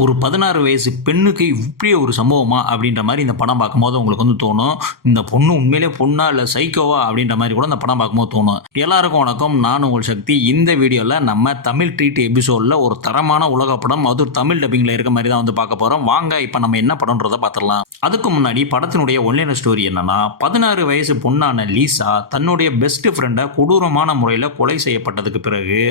ஒரு 16 வயசு பெண்ணுக்கு இப்படி ஒரு சம்பவமா அப்படின்ற மாதிரி இந்த படம் பார்க்கும்போது உங்களுக்கு வந்து தோணும். இந்த பொண்ணு உண்மையிலே பொண்ணா இல்லை சைக்கோவா அப்படின்ற மாதிரி கூட இந்த படம் பார்க்கும்போது தோணும். எல்லாருக்கும் வணக்கம், நான் உங்கள் சக்தி. இந்த வீடியோவில் நம்ம தமிழ் ட்ரீட் எபிசோடில் ஒரு தரமான உலக படம், அது ஒரு தமிழ் டப்பிங்கில் இருக்க மாதிரி தான் வந்து பார்க்க போகிறோம். வாங்க இப்போ நம்ம என்ன படம்ன்றதை பார்த்துடலாம். அதுக்கு முன்னாடி படத்தினுடைய ஒன்லைனர் ஸ்டோரி என்னன்னா, 16 வயசு பொண்ணான லீசா தன்னுடைய பெஸ்ட் ஃப்ரெண்டை கொடூரமான முறையில் கொலை செய்யப்பட்டதுக்கு பிறகு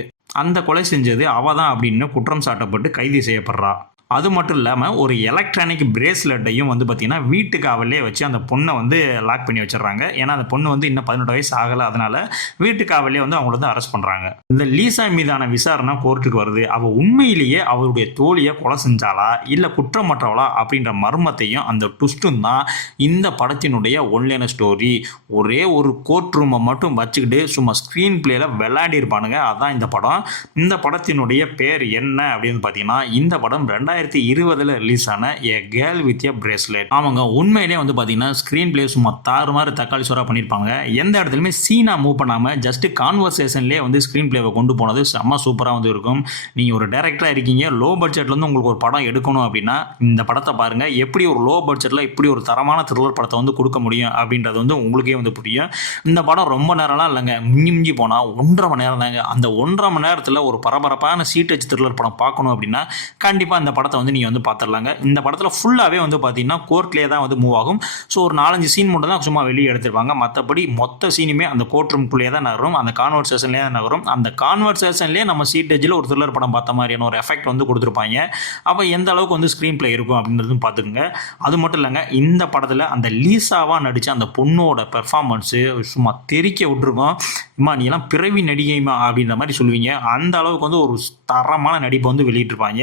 அந்த கொலை செஞ்சது அவ தான் அப்படின்னு குற்றம் சாட்டப்பட்டு கைது செய்யப்படுறா. அது மட்டும் இல்லாமல் ஒரு எலக்ட்ரானிக் பிரேஸ்லெட்டையும் வந்து பார்த்தீங்கன்னா வீட்டுக்கு அவளே வச்சு அந்த பொண்ணை வந்து லாக் பண்ணி வச்சிடறாங்க. ஏன்னா அந்த பொண்ணு வந்து இன்னும் 18 வயசு ஆகலை, அதனால வீட்டுக்கு அவளே வந்து அவங்கள வந்து அரெஸ்ட் பண்ணுறாங்க. இந்த லீசா மீதான விசாரணை கோர்ட்டுக்கு வருது. அவள் உண்மையிலேயே அவருடைய தோழியை கொலை செஞ்சாலா இல்லை குற்றமற்றவளா அப்படின்ற மர்மத்தையும் அந்த ட்விஸ்ட்டும் தான் இந்த படத்தினுடைய ஒன்லைனர் ஸ்டோரி. ஒரே ஒரு கோர்ட் ரூமை மட்டும் வச்சுக்கிட்டு சும்மா ஸ்க்ரீன் பிளேல விளையாடி இருப்பானுங்க. அதுதான் இந்த படம். இந்த படத்தினுடைய பேர் என்ன அப்படின்னு பார்த்தீங்கன்னா, இந்த படம் 2020 ரிலீஸ் ஆன எ கேர்ள் வித் எ பிரேஸ்லெட். அவங்க உண்மையிலே வந்து பார்த்தீங்கன்னா ஸ்க்ரீன் பிளே சும்மா தாறு மாதிரி தக்காளி சோறா பண்ணியிருப்பாங்க. எந்த இடத்துலையுமே சீனா மூவ் பண்ணாமல் ஜஸ்ட் கான்வர்சேஷன்லேயே வந்து ஸ்க்ரீன் பிளேவை கொண்டு போனது செம்ம சூப்பராக வந்து இருக்கும். நீங்கள் ஒரு டைரக்டராக இருக்கீங்க, லோ பட்ஜெட்லேருந்து உங்களுக்கு ஒரு படம் எடுக்கணும் அப்படின்னா இந்த படத்தை பாருங்கள். எப்படி ஒரு லோ பட்ஜெட்டில் இப்படி ஒரு தரமான த்ரில்லர் படத்தை வந்து கொடுக்க முடியும் அப்படின்றது வந்து உங்களுக்கே வந்து புரியும். இந்த படம் ரொம்ப நேரம்லாம் இல்லைங்க, மிஞ்சி போனால் 1.5 மணி நேரம் தாங்க. அந்த 1.5 மணி நேரத்தில் ஒரு பரபரப்பான சீட்டச் த்ரில்லர் படம் பார்க்கணும் அப்படின்னா கண்டிப்பாக இந்த படத்தை வந்து நீங்கள் வந்து பார்த்துடலாங்க. இந்த படத்தில் ஃபுல்லாகவே வந்து பார்த்தீங்கன்னா கோர்ட்லேயே தான் வந்து மூவ் ஆகும். ஸோ ஒரு 4-5 சீன் மட்டும் தான் சும்மா வெளியே எடுத்துருப்பாங்க. மற்றபடி மொத்த சீனுமே அந்த கோர்ட் ரூம்குள்ளேயே தான் நகரும், அந்த கான்வர்சேஷன்லேயே தான் நகரும். அந்த கான்வர்சேஷன்லேயே நம்ம சீட்டேஜில் ஒரு த்ரில்லர் படம் பார்த்த மாதிரியான ஒரு எஃபெக்ட் வந்து கொடுத்துருப்பாங்க. அப்போ எந்த அளவுக்கு வந்து ஸ்க்ரீன் பிளே இருக்கும் அப்படின்றதும் பார்த்துக்குங்க. அது மட்டும் இல்லைங்க, இந்த படத்தில் அந்த லீசாவாக நடித்த அந்த பொண்ணோட பெர்ஃபார்மன்ஸு சும்மா தெறிக்க விட்டுருக்கோம். இம்மா நீ எல்லாம் பிறவி நடிகைமா அப்படின்ற மாதிரி சொல்லுவீங்க. அந்த அளவுக்கு வந்து ஒரு தரமான நடிப்பை வந்து வெளியிட்டிருப்பாங்க.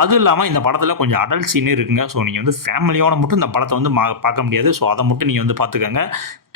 அதுவும் இல்லாமல் இந்த படத்தில் கொஞ்சம் அடல்ட் சீனே இருக்குங்க. ஸோ நீங்கள் வந்து ஃபேமிலியோட மட்டும் இந்த படத்தை வந்து பார்க்க முடியாது. ஸோ அதை மட்டும் நீங்கள் வந்து பார்த்துக்கோங்க.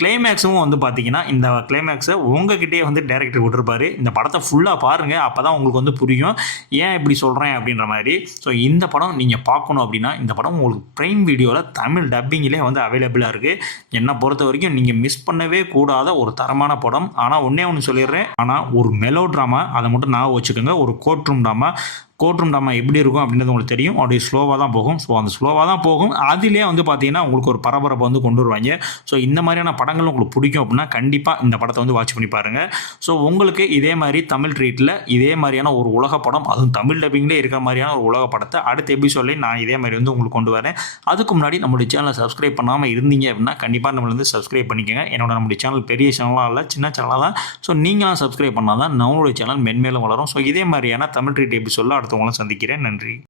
கிளைமேக்ஸும் வந்து பார்த்தீங்கன்னா இந்த கிளைமேக்ஸை உங்ககிட்டே வந்து டைரக்டர் விட்டுருப்பாரு. இந்த படத்தை ஃபுல்லாக பாருங்கள், அப்போ தான் உங்களுக்கு வந்து புரியும் ஏன் இப்படி சொல்கிறேன் அப்படின்ற மாதிரி. ஸோ இந்த படம் நீங்கள் பார்க்கணும் அப்படின்னா இந்த படம் உங்களுக்கு ப்ரைம் வீடியோவில் தமிழ் டப்பிங்கிலே வந்து அவைலபிளாக இருக்குது. என்னை பொறுத்த வரைக்கும் நீங்கள் மிஸ் பண்ணவே கூடாத ஒரு தரமான படம். ஆனால் ஒன்றே ஒன்று சொல்லிடுறேன், ஆனால் ஒரு மெலோ ட்ராமா அதை மட்டும் நான் வச்சுக்கோங்க. ஒரு கோர்ட் ரூம் ட்ராமா எப்படி இருக்கும் அப்படின்றது உங்களுக்கு தெரியும். அப்படியே ஸ்லோவாக தான் போகும். ஸோ அந்த ஸ்லோவாக தான் போகும். அதிலே வந்து பார்த்தீங்கன்னா உங்களுக்கு ஒரு பரபரப்பை வந்து கொண்டு வருவாங்க. ஸோ இந்த மாதிரியான படங்கள் உங்களுக்கு பிடிக்கும் அப்படின்னா கண்டிப்பாக இந்த படத்தை வந்து வாட்ச் பண்ணி பாருங்கள். ஸோ உங்களுக்கு இதே மாதிரி தமிழ் ட்ரீட்டில் இதே மாதிரியான ஒரு உலக படம், அதுவும் தமிழ் டப்பிங்லேயே இருக்கிற மாதிரியான ஒரு உலக படத்தை அடுத்த எபிசோட்லேயே நான் இதே மாதிரி வந்து உங்களுக்கு கொண்டு வரேன். அதுக்கு முன்னாடி நம்மளுடைய சேனலை சப்ஸ்கிரைப் பண்ணாமல் இருந்தீங்க அப்படின்னா கண்டிப்பாக நம்மளை வந்து சப்ஸ்கிரைப் பண்ணிக்கோங்க. நம்மளுடைய சேனல் பெரிய சேனலாக இல்லை, சின்ன சேனலாக தான். ஸோ நீங்களாம் சப்ஸ்கிரைப் பண்ணால் தான் நம்மளுடைய சேனல் மென்மேலும் வளரும். ஸோ இதே மாதிரியான தமிழ் ட்ரீட் எபிசோடில் அடுத்தவங்களும் சந்திக்கிறேன். நன்றி.